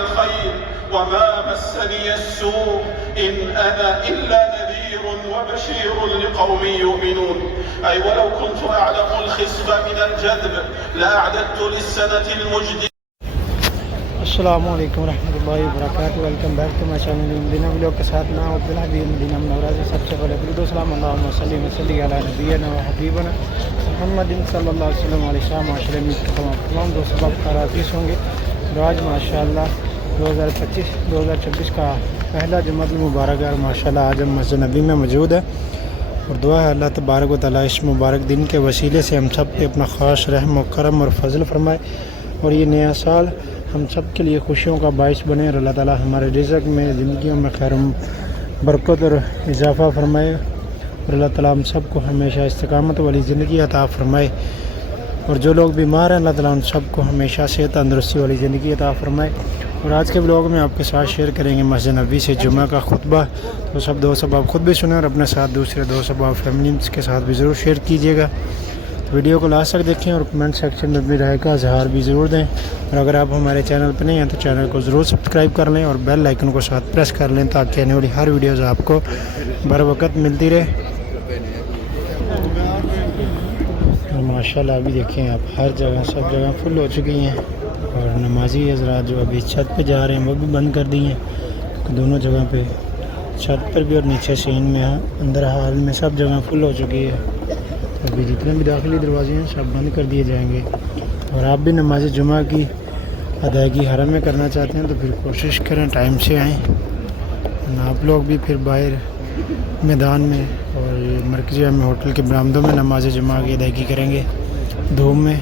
الخير وما مسني السوء إن أنا إلا نذير وبشير لقوم يؤمنون. أي ولو كنت أعلم الخصب من الجذب لأعددت للسنة المجدية. अस्सलामु अलैकुम रहमतुल्लाहि व बरकातहू। Welcome back to my channel Medina vlog के साथ मैं अब्दुल हबीब मदीना मुनव्वरा से। सबसे पहले दुरूद सलाम अल्लाहुम्मा सल्ली व सल्लिम अला नबिय्यिना व हबीबना मुहम्मदिन सल्लल्लाहु अलैहि वसल्लम अलैहि माशरे में तमाम दोस्त सब खरातीस होंगे। तो आज माशाअल्लाह 2025 का पहला जुम्मतुल मुबारक है। माशाअल्लाह आज हम मस्जिद नबी में मौजूद है और दुआ है अल्लाह तबारक व तआला इस मुबारक दिन के वसीले से हम सब पे अपना ख़ास रहम व करम और फजल फरमाए और ये नया साल हम सब के लिए खुशियों का बाइस बने और अल्लाह ताला हमारे रिज़्क़ में ज़िंदगियों में खैर बरकत और इजाफ़ा फरमाए और अल्लाह ताला हम सब को हमेशा इस्तिकामत वाली ज़िंदगी अता फरमाए और जो लोग बीमार हैं अल्लाह ताला उन सब को हमेशा सेहत तंदुरुस्ती वाली ज़िंदगी अता फरमाए। और आज के ब्लॉग में आपके साथ शेयर करेंगे मस्जिद नबी से जुम्मा का खुतबा। तो सब दोस्त आप ख़ुद भी सुने और अपने साथ दूसरे दोस्त आप फैमिली के साथ भी ज़रूर शेयर कीजिएगा। वीडियो को लास्ट तक देखें और कमेंट सेक्शन में अपनी राय का इजहार भी ज़रूर दें। और अगर आप हमारे चैनल पर नहीं हैं तो चैनल को ज़रूर सब्सक्राइब कर लें और बेल आइकन को साथ प्रेस कर लें ताकि आने वाली हर वीडियोज़ आपको बर वक्त मिलती रहे। और माशाल्लाह अभी देखें आप हर जगह सब जगह फुल हो चुकी हैं और नमाजी हज़रात जो अभी छत पे जा रहे हैं वो भी बंद कर दी हैं क्योंकि दोनों जगह पे छत पर भी और नीचे सीन में अंदर हाल में सब जगह फुल हो चुकी है। अभी जितने भी दाखिली दरवाजे हैं सब बंद कर दिए जाएंगे। और आप भी नमाज जुमा की अदायगी हरम में करना चाहते हैं तो फिर कोशिश करें टाइम से आएँ। आप लोग भी फिर बाहर मैदान में और मरकज़ी में होटल के बरामदों में नमाज जुमा की अदायगी करेंगे धूप में।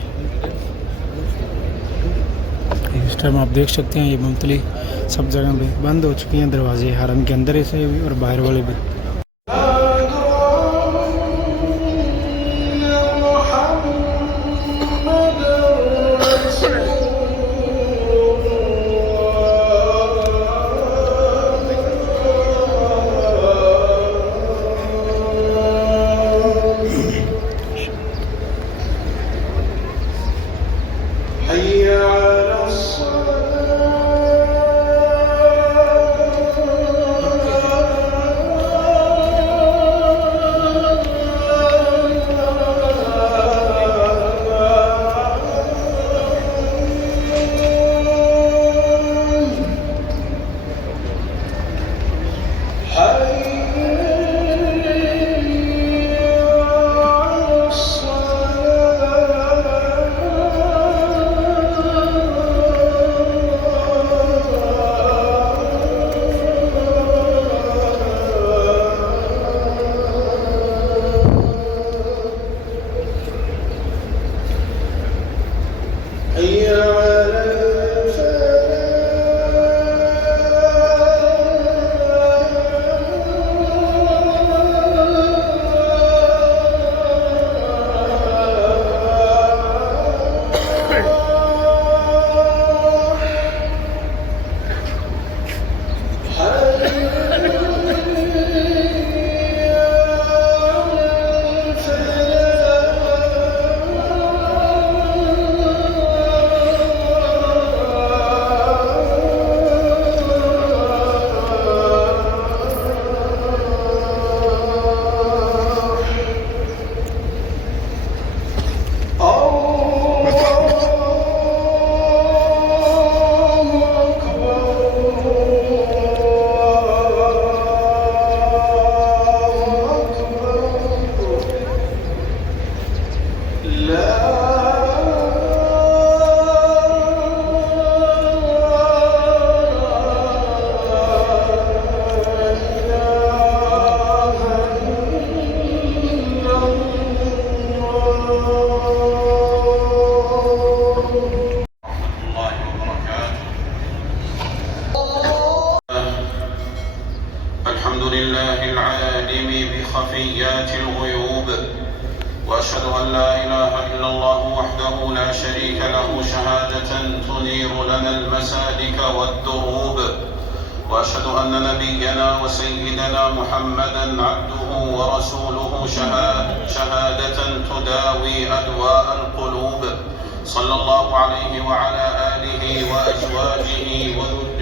इस टाइम आप देख सकते हैं ये मुख्तलिफ सब जगह पे बंद हो चुकी हैं दरवाजे हरम के अंदर से भी और बाहर वाले भी। خفيات الغيوب وأشهد أن لا إله إلا الله وحده لا شريك له شهادة تنير لنا المسالك والدروب وأشهد أن نبينا وسيدنا محمدا عبده ورسوله شهادة تداوي أدواء القلوب صلى الله عليه وعلى آله وأزواجه وذريته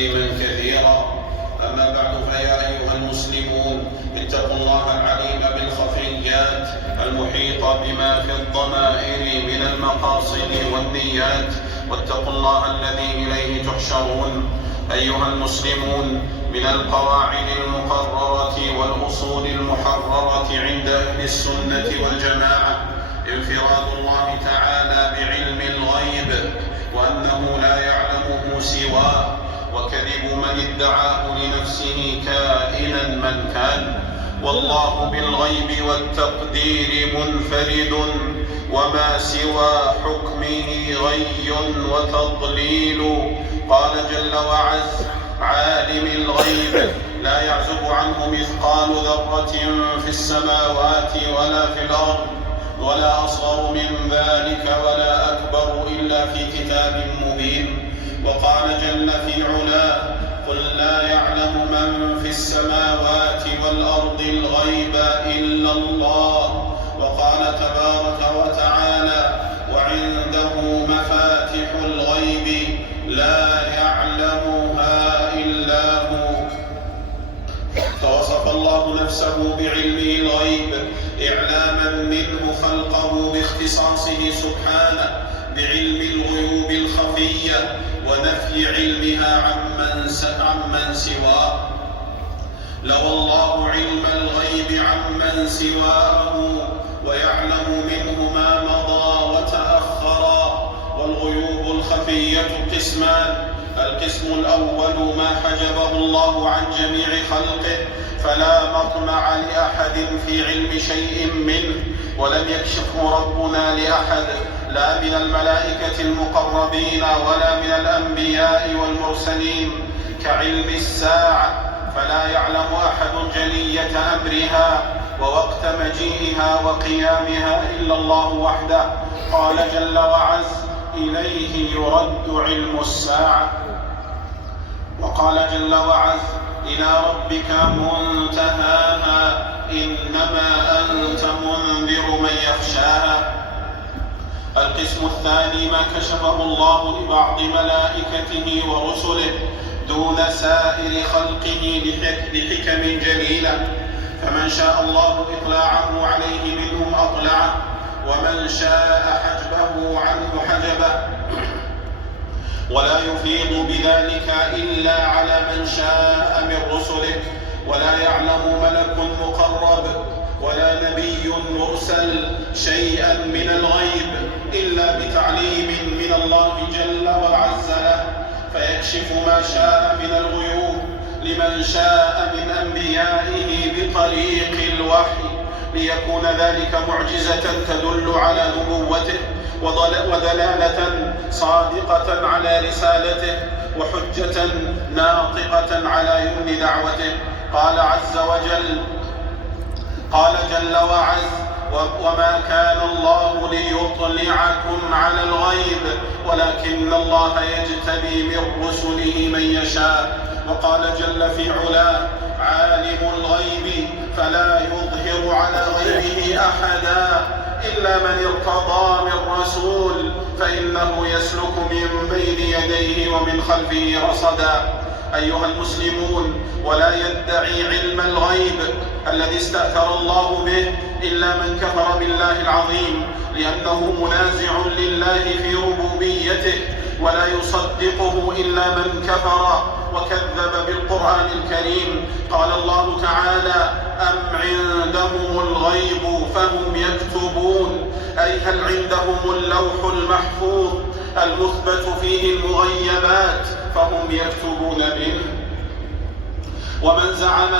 تسليما كثيرا. أما بعد، فيا أيها المسلمون، اتقوا الله العليم بالخفيات المحيط بما في الضمائر من المقاصد والنيات، واتقوا الله الذي إليه تحشرون. أيها المسلمون، من القواعد المقررة والأصول المحررة عند أهل السنة والجماعة انفراد الله تعالى بعلم الغيب، وأنه لا يعلمه سواه، وكذب من ادعاه لنفسه كائنا من كان. والله بالغيب والتقدير منفرد، وما سوى حكمه غي وتضليل. قال جل وعز: عالم الغيب لا يعزب عنه مثقال ذرة في السماوات ولا في الأرض، ولا أصغر من ذلك ولا أكبر إلا في كتاب مبين. وقال جل في علاه: قل لا يعلم من في السماوات والأرض الغيب إلا الله. وقال تبارك وتعالى: وعنده مفاتح الغيب لا يعلمها إلا هو. فوصف الله نفسه بعلمه الغيب إعلاما منه خلقه باختصاصه سبحانه بعلم الغيوب الخفية، ونفي علمها عمن سواه. لو الله علم الغيب عمن سواه ويعلم منه ما مضى وتأخر. والغيوب الخفية قسمان: القسم الأول ما حجبه الله عن جميع خلقه، فلا مطمع لأحد في علم شيء منه، ولم يكشفه ربنا لأحد، لا من الملائكة المقربين ولا من الأنبياء والمرسلين، كعلم الساعة، فلا يعلم أحد جلية أمرها ووقت مجيئها وقيامها إلا الله وحده. قال جل وعز: إليه يرد علم الساعة. وقال جل وعز: إلى ربك منتهاها إنما أنت منذر من يخشاها. القسم الثاني ما كشفه الله لبعض ملائكته ورسله دون سائر خلقه لحكم جليلة، فمن شاء الله إطلاعه عليه منهم أطلعه، ومن شاء حجبه عنه حجبه، ولا يفيض بذلك إلا على من شاء من رسله. ولا يعلم ملك مقرب ولا نبي مرسل شيئا من الغيب إلا بتعليم من الله جل وعز له، فيكشف ما شاء من الغيوب لمن شاء من أنبيائه بطريق الوحي، ليكون ذلك معجزة تدل على نبوته، ودلالة صادقة على رسالته، وحجة ناطقة على يمن دعوته. قال عز وجل: قال جل وعز: وما كان الله ليطلعكم على الغيب ولكن الله يجتبي من رسله من يشاء. وقال جل في علاه: عالم الغيب فلا يظهر على غيبه أحدا إلا من ارتضى من رسول فإنه يسلك من بين يديه ومن خلفه رصدا. أيها المسلمون، ولا يدعي علم الغيب الذي استأثر الله به إلا من كفر بالله العظيم، لأنه منازع لله في ربوبيته، ولا يصدقه إلا من كفر وكذب بالقرآن الكريم. قال الله تعالى: أم عندهم الغيب فهم يكتبون، أي هل عندهم اللوح المحفوظ المثبت فيه المغيبات فهم يكتبون به. ومن زعم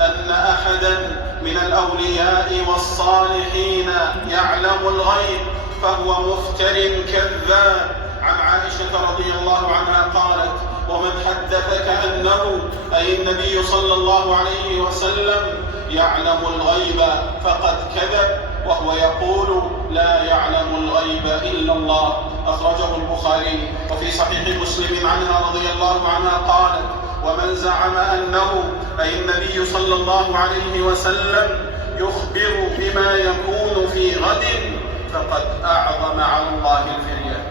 أن أحدا من الأولياء والصالحين يعلم الغيب فهو مفتر كذاب. عن عائشة رضي الله عنها قالت: ومن حدثك أنه أي النبي صلى الله عليه وسلم يعلم الغيب فقد كذب، وهو يقول: لا يعلم الغيب إلا الله. أخرجه البخاري. وفي صحيح مسلم عنها رضي الله عنها قالت: ومن زعم أنه أي النبي صلى الله عليه وسلم يخبر بما يكون في غد فقد أعظم على الله الفرية.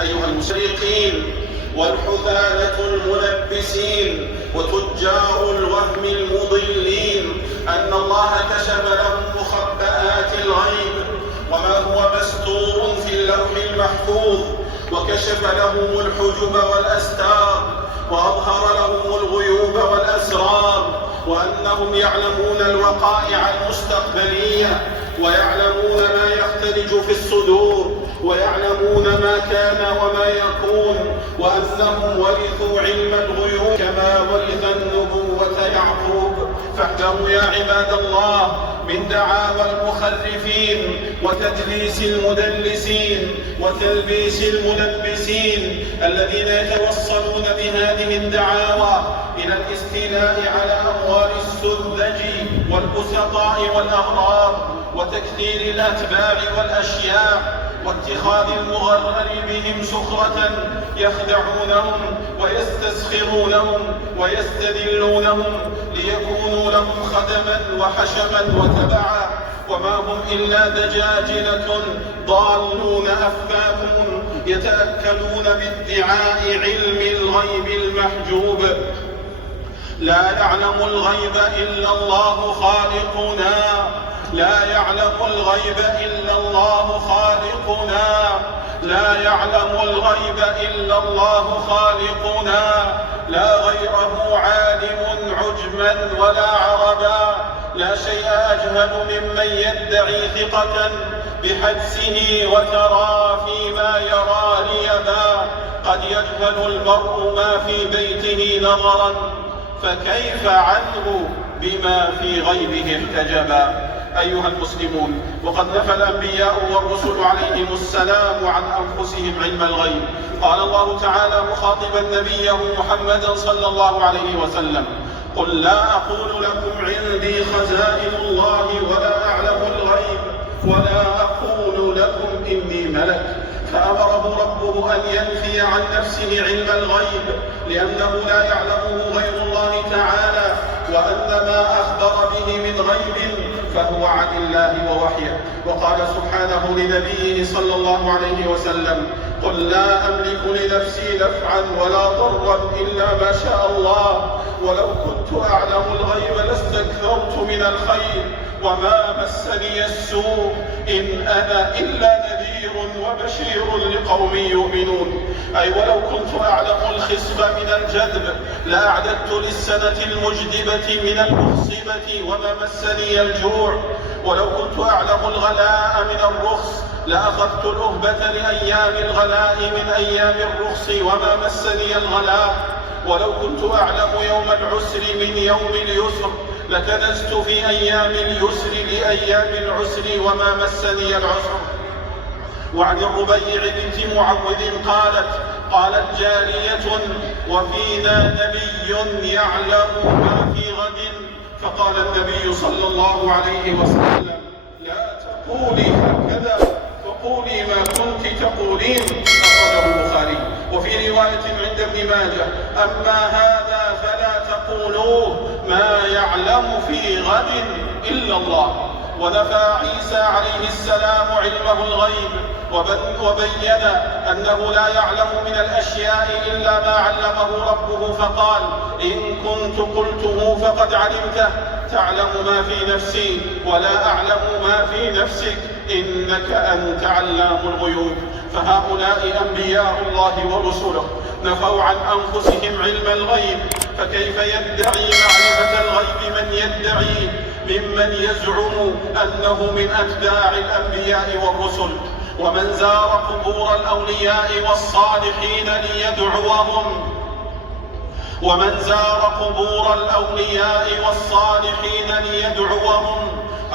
أيها المشركين، والحثالة الملبسين وتجار الوهم المضلين أن الله كشف لهم مخبآت الغيب وما هو مستور في اللوح المحفوظ، وكشف لهم الحجب والأستار، وأظهر لهم الغيوب والأسرار، وأنهم يعلمون الوقائع المستقبلية، ويعلمون ما يختلج في الصدور، ويعلمون ما كان وما يكون، وأنهم ورثوا علم الغيوب كما ورث النبوة يعقوب. فاحذروا يا عباد الله من دعاوى المخرفين وتدليس المدلسين وتلبيس الملبسين الذين يتوصلون بهذه الدعاوى إلى الاستيلاء على أموال السذج والبسطاء والأغرار وتكثير الأتباع والأشياء واتخاذ المغرر بهم سخرة يخدعونهم ويستسخرونهم ويستذلونهم ليكونوا لهم خدما وحشما وتبعا، وما هم إلا دجاجلة ضالون أفاكون يتأكلون بادعاء علم الغيب المحجوب. لا يعلم الغيب إلا الله خالقنا، لا يعلم الغيب إلا الله خالقنا، لا يعلم الغيب إلا الله خالقنا، لا غيره عالم عجما ولا عربا، لا شيء أجهل ممن يدعي ثقة بحدسه وترى فيما يرى ريبا. قد يجهل المرء ما في بيته نظرا، فكيف عنه بما في غيبه ارتجبا. أيها المسلمون، وقد نفى الأنبياء والرسل عليهم السلام عن أنفسهم علم الغيب. قال الله تعالى مخاطبا نبيه محمدا صلى الله عليه وسلم: قل لا أقول لكم عندي خزائن الله ولا أعلم الغيب ولا أقول لكم إني ملك. فأمره ربه أن ينفي عن نفسه علم الغيب لأنه لا يعلمه غير الله تعالى، وأن ما أخبر به من غيب فهو عن الله ووحيه. وقال سبحانه لنبيه صلى الله عليه وسلم: قل لا أملك لنفسي نفعا ولا ضرا إلا ما شاء الله، ولو كنت أعلم الغيب لاستكثرت من الخير وما مسني السوء، إن أنا إلا نذير وبشير لقوم يؤمنون. أي ولو كنت أعلم الخصب من الجذب لأعددت للسنة المجدبة من المخصبة وما مسني الجوع، ولو كنت أعلم الغلاء من الرخص لأخذت الأهبة لأيام الغلاء من أيام الرخص وما مسني الغلاء، ولو كنت أعلم يوم العسر من يوم اليسر لكنزت في أيام اليسر لأيام العسر وما مسني العسر. وعن الربيع بنت معوذ قالت جارية: وفينا نبي يعلم ما في غد، فقال النبي صلى الله عليه وسلم: لا تقولي هكذا وقولي ما كنت تقولين. أخرجه البخاري. وفي رواية عند ابن ماجه: أما هذا فلا تقولوه ما يعلم في غد إلا الله. ونفى عيسى عليه السلام علمه الغيب وبين أنه لا يعلم من الأشياء إلا ما علمه ربه، فقال: إن كنت قلته فقد علمته، تعلم ما في نفسي ولا أعلم ما في نفسك، إنك أنت علام الغيوب. فهؤلاء أنبياء الله ورسله نفوا عن أنفسهم علم الغيب، فكيف يدعي معرفة الغيب من يدعي ممن يزعم أنه من أتباع الأنبياء والرسل؟ ومن زار قبور الأولياء والصالحين ليدعوهم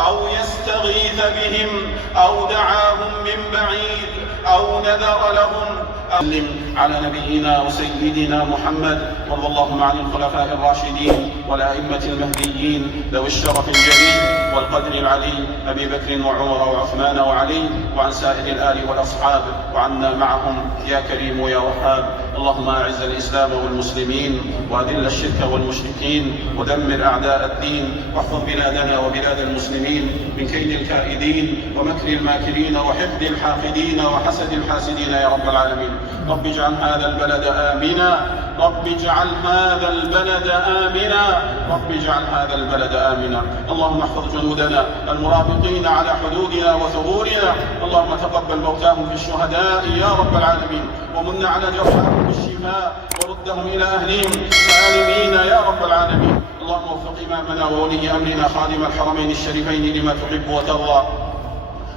أو يستغيث بهم أو دعاهم من بعيد أو نذر لهم. أسلم على نبينا وسيدنا محمد، وارض اللهم عن الخلفاء الراشدين والأئمة المهديين ذوي الشرف الجليل والقدر العلي أبي بكر وعمر وعثمان وعلي، وعن سائر الآل والأصحاب، وعنا معهم يا كريم يا وهاب. اللهم أعز الإسلام والمسلمين وأذل الشرك والمشركين ودمر أعداء الدين، واحفظ بلادنا وبلاد المسلمين من كيد الكائدين ومكر الماكرين وحقد الحاقدين وحسد الحاسدين يا رب العالمين. رب اجعل هذا البلد آمنا، رب اجعل هذا البلد آمنا، رب اجعل هذا البلد آمنا. اللهم احفظ جنودنا المرابطين على حدودنا وثغورنا، اللهم تقبل موتاهم في الشهداء يا رب العالمين، ومن على جرحاهم بالشفاء وردهم إلى أهلهم سالمين يا رب العالمين. اللهم وفق إمامنا وولي أمرنا خادم الحرمين الشريفين لما تحب وترضى،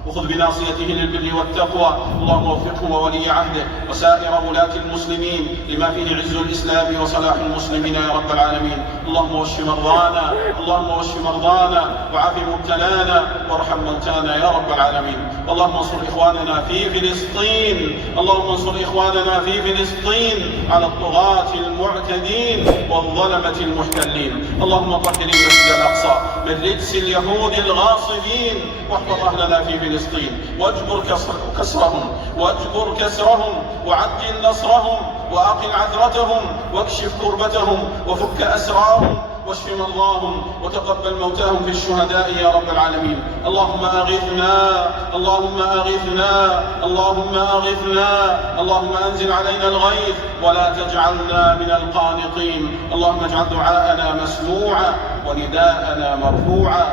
وخذ بناصيته للبر والتقوى. اللهم وفقه وولي عهده وسائر ولاة المسلمين لما فيه عز الإسلام وصلاح المسلمين يا رب العالمين. اللهم واشف مرضانا، اللهم واشف مرضانا وعاف مبتلانا وارحم موتانا يا رب العالمين. اللهم انصر إخواننا في فلسطين، اللهم انصر إخواننا في فلسطين على الطغاة المعتدين والظلمة المحتلين. اللهم طهر المسجد الأقصى من رجس اليهود الغاصبين، واحفظ أهلنا في فلسطين واجبر كسرهم وعجل نصرهم وأقل عثرتهم واكشف كربتهم وفك أسراهم واشف مرضاهم وتقبل موتاهم في الشهداء يا رب العالمين. اللهم أغثنا، اللهم أغثنا، اللهم أغثنا، اللهم أنزل علينا الغيث ولا تجعلنا من القانطين. اللهم اجعل دعاءنا مسموعا ونداءنا مرفوعا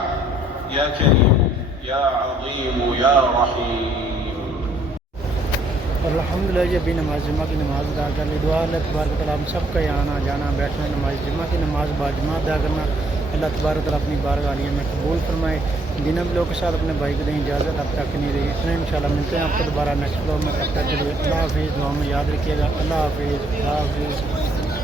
يا كريم يا عظيم يا رحيم. और अल्हम्दुलिल्लाह ये भी नमाज जुम्मा की नमाज़ अदा कर ली। दुआ अल्लाह तबारक व तआला हम सब का आना जाना बैठना नमाज जुम्मा की नमाज़ बाजमा अदा करना अल्लाह तबारक व तआला अपनी बारगाह आलिया में कबूल फरमाए। जिन हम लोग के साथ अपने भाई को दें इजाज़त अब तक नहीं रही, इतना इंशाल्लाह मिलते हैं आपको दोबारा नेक्स्ट ब्लॉग में। तब तक के लिए अल्लाह हाफिज़, दुआ में याद रखिएगा। अल्लाह हाफिज़, अल्लाह हाफिज़।